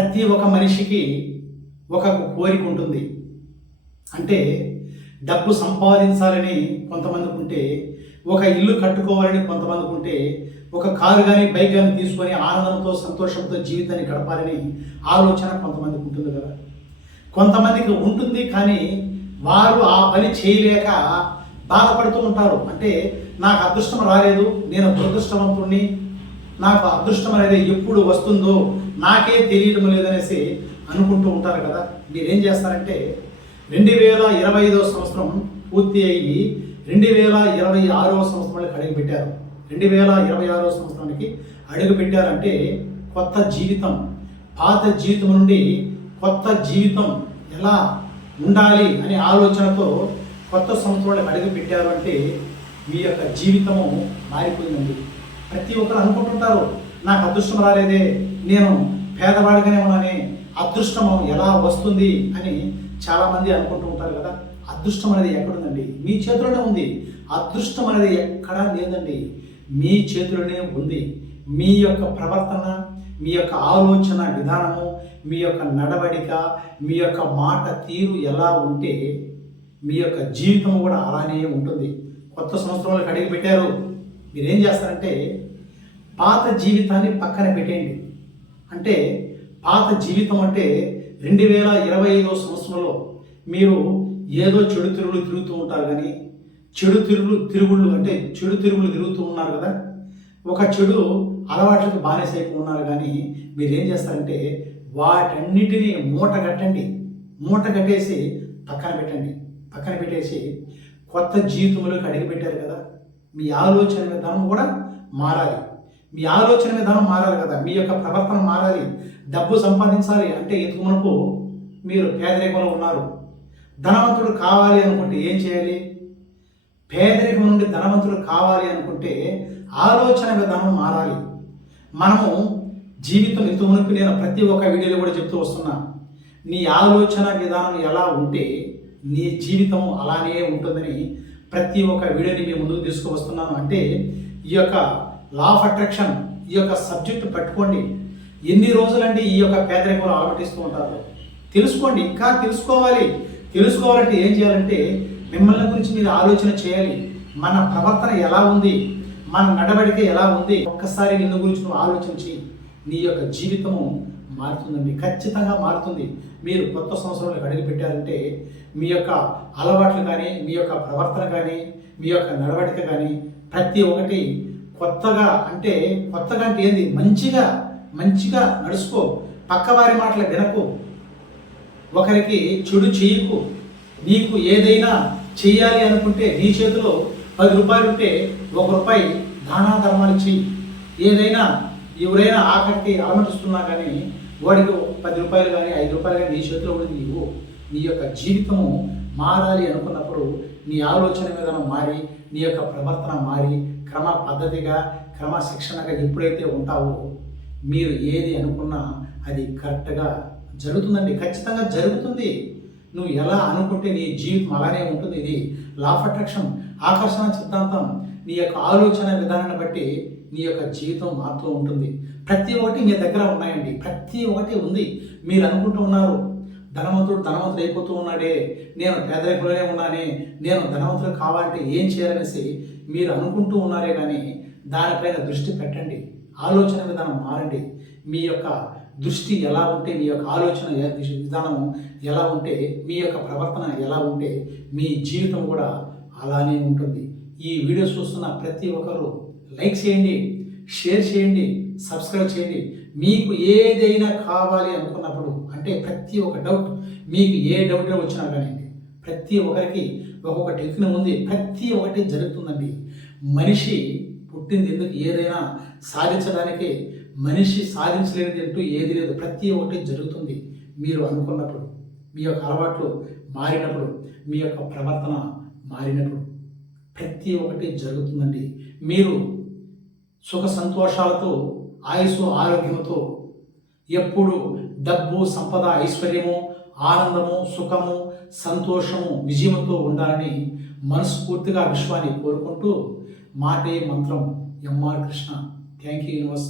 ప్రతి ఒక్క మనిషికి ఒక కోరిక ఉంటుంది. అంటే డబ్బు సంపాదించాలని కొంతమందికి ఉంటే, ఒక ఇల్లు కట్టుకోవాలని కొంతమందికి ఉంటే, ఒక కారు కానీ బైక్ కానీ తీసుకొని ఆనందంతో సంతోషంతో జీవితాన్ని గడపాలని ఆలోచన కొంతమందికి ఉంటుంది కదా. కొంతమందికి ఉంటుంది, కానీ వారు ఆ పని చేయలేక బాధపడుతూ ఉంటారు. అంటే నాకు అదృష్టం రాలేదు, నేను దురదృష్టవంతుణ్ణి, నాకు అదృష్టం అనేది ఎప్పుడు వస్తుందో నాకే తెలియడం లేదనేసి అనుకుంటూ ఉంటారు కదా. మీరేం చేస్తారంటే 2025వ సంవత్సరం పూర్తి అయ్యి 2026వ సంవత్సరానికి అడుగు పెట్టారు. 2026వ సంవత్సరానికి అడుగు పెట్టారంటే కొత్త జీవితం, పాత జీవితం నుండి కొత్త జీవితం ఎలా ఉండాలి అనే ఆలోచనతో కొత్త సంవత్సరాలకు అడుగు పెట్టారు. అంటే మీ యొక్క జీవితము మారిపోయిందండి. ప్రతి ఒక్కరు అనుకుంటుంటారు, నాకు అదృష్టం రాలేదే, నేను పేదవాడిగానే ఉన్నానే, అదృష్టం ఎలా వస్తుంది అని చాలామంది అనుకుంటూ ఉంటారు కదా. అదృష్టం అనేది ఎక్కడుందండి? మీ చేతిలోనే ఉంది. అదృష్టం అనేది ఎక్కడా లేదండి, మీ చేతిలోనే ఉంది. మీ యొక్క ప్రవర్తన, మీ యొక్క ఆలోచన విధానము, మీ యొక్క నడవడిక, మీ యొక్క మాట తీరు ఎలా ఉంటే మీ యొక్క జీవితం కూడా అలానే ఉంటుంది. కొత్త సంవత్సరంలోకి అడిగి పెట్టారు, మీరేం చేస్తారంటే పాత జీవితాన్ని పక్కన పెట్టేయండి. అంటే పాత జీవితం అంటే 2025వ సంవత్సరంలో మీరు ఏదో చెడు తిరుగులు తిరుగుతూ ఉంటారు, కానీ చెడు తిరుగుళ్ళు అంటే చెడు తిరుగులు తిరుగుతూ ఉన్నారు కదా. ఒక చెడు అలవాట్లకు బానిసైపు ఉన్నారు, కానీ మీరేం చేస్తారంటే వాటన్నిటినీ మూట కట్టేసి పక్కన పెట్టేసి కొత్త జీవితంలోకి అడిగి పెట్టారు కదా. మీ ఆలోచన విధానం కూడా మారాలి. మీ ఆలోచన విధానం మారాలి కదా. మీ యొక్క ప్రవర్తన మారాలి. డబ్బు సంపాదించాలి అంటే ఇంతకు మునుపు మీరు పేదరికంలో ఉన్నారు. ధనవంతుడు కావాలి అనుకుంటే ఏం చేయాలి? పేదరికం నుండి ధనవంతుడు కావాలి అనుకుంటే ఆలోచన విధానం మారాలి. మనము జీవితం ఇంతకు మునుపు నేను ప్రతి ఒక్క వీడియోలో కూడా చెప్తూ వస్తున్నా, నీ ఆలోచన విధానం ఎలా ఉంటే నీ జీవితం అలానే ఉంటుందని ప్రతి ఒక్క వీడియోని మీ ముందుకు తీసుకువస్తున్నాను. అంటే ఈ యొక్క లా ఆఫ్ అట్రాక్షన్, ఈ యొక్క సబ్జెక్టు పట్టుకోండి. ఎన్ని రోజులండి ఈ యొక్క పేదరికంలో ఆలోచిస్తూ ఉంటారు? తెలుసుకోండి, ఇంకా తెలుసుకోవాలంటే ఏం చేయాలంటే మిమ్మల్ని గురించి మీరు ఆలోచన చేయాలి. మన ప్రవర్తన ఎలా ఉంది, మన నడవడిక ఎలా ఉంది, ఒక్కసారి నిన్ను గురించి నువ్వు ఆలోచించి నీ యొక్క జీవితము మారుతుందండి, ఖచ్చితంగా మారుతుంది. మీరు కొత్త సంవత్సరంలో అడుగు పెట్టారంటే మీ యొక్క అలవాట్లు కానీ, మీ యొక్క ప్రవర్తన కానీ, మీ యొక్క నడవడిక కానీ ప్రతి ఒక్కటి కొత్తగా అంటే ఏంది, మంచిగా నడుచుకో. పక్కవారి మాటలు వినకు, ఒకరికి చెడు చేయకు. నీకు ఏదైనా చెయ్యాలి అనుకుంటే నీ చేతిలో 10 రూపాయలు ఉంటే 1 రూపాయి దానా ధర్మాలు చెయ్యి. ఏదైనా ఎవరైనా ఆఖరికి అలమటిస్తున్నా కానీ వాడికి 10 రూపాయలు కానీ 5 రూపాయలు కానీ నీ చేతిలో ఉండి నీవు నీ యొక్క జీవితము మారాలి అనుకున్నప్పుడు నీ ఆలోచన విధానం మారి, నీ యొక్క ప్రవర్తన మారి, క్రమ పద్ధతిగా క్రమశిక్షణగా ఎప్పుడైతే ఉంటావో మీరు ఏది అనుకున్నా అది కరెక్ట్గా జరుగుతుందండి, ఖచ్చితంగా జరుగుతుంది. నువ్వు ఎలా అనుకుంటే నీ జీవితం అలానే ఉంటుంది. ఇది లా ఆఫ్ అట్రాక్షన్, ఆకర్షణ సిద్ధాంతం. నీ యొక్క ఆలోచన విధానాన్ని బట్టి నీ యొక్క జీవితం మారుతూ ఉంటుంది. ప్రతి ఒక్కటి మీ దగ్గర ఉన్నాయండి, ప్రతి ఒక్కటి ఉంది. మీరు అనుకుంటూ ఉన్నారు ధనవంతుడు అయిపోతూ ఉన్నాడే, నేను పేదరికంలోనే ఉన్నానే, నేను ధనవంతుడు కావాలంటే ఏం చేయాలనేసి మీరు అనుకుంటూ ఉన్నారే, కానీ దానిపైన దృష్టి పెట్టండి. ఆలోచన విధానం మారండి. మీ యొక్క దృష్టి ఎలా ఉంటే, మీ యొక్క ఆలోచన విధానం ఎలా ఉంటే, మీ యొక్క ప్రవర్తన ఎలా ఉంటే మీ జీవితం కూడా అలానే ఉంటుంది. ఈ వీడియో చూస్తున్న ప్రతి ఒక్కరు లైక్ చేయండి, షేర్ చేయండి, సబ్స్క్రైబ్ చేయండి. మీకు ఏదైనా కావాలి అనుకున్నప్పుడు అంటే ప్రతి ఒక్క డౌట్, మీకు ఏ డౌట్ వచ్చినా కానీ ప్రతి ఒక్కరికి ఒక్కొక్క టెక్నిక్ ఉంది, ప్రతి ఒక్కటి జరుగుతుందండి. మనిషి పుట్టింది ఎందుకు? ఏదైనా సాధించడానికి. మనిషి సాధించలేనిది అంటూ ఏది లేదు, ప్రతి ఒక్కటి జరుగుతుంది. మీరు అనుకున్నప్పుడు, మీ యొక్క అలవాట్లు మారినప్పుడు, మీ యొక్క ప్రవర్తన మారినప్పుడు ప్రతి ఒక్కటి జరుగుతుందండి. మీరు సుఖ సంతోషాలతో, ఆయుస్సు ఆరోగ్యంతో ఎప్పుడు డబ్బు సంపద ఐశ్వర్యము ఆనందము సుఖము సంతోషము విజయంతో ఉండాలని మనస్ఫూర్తిగా విశ్వాన్ని కోరుకుంటూ మాటే మంత్రం MR Krishna. Thank you universe.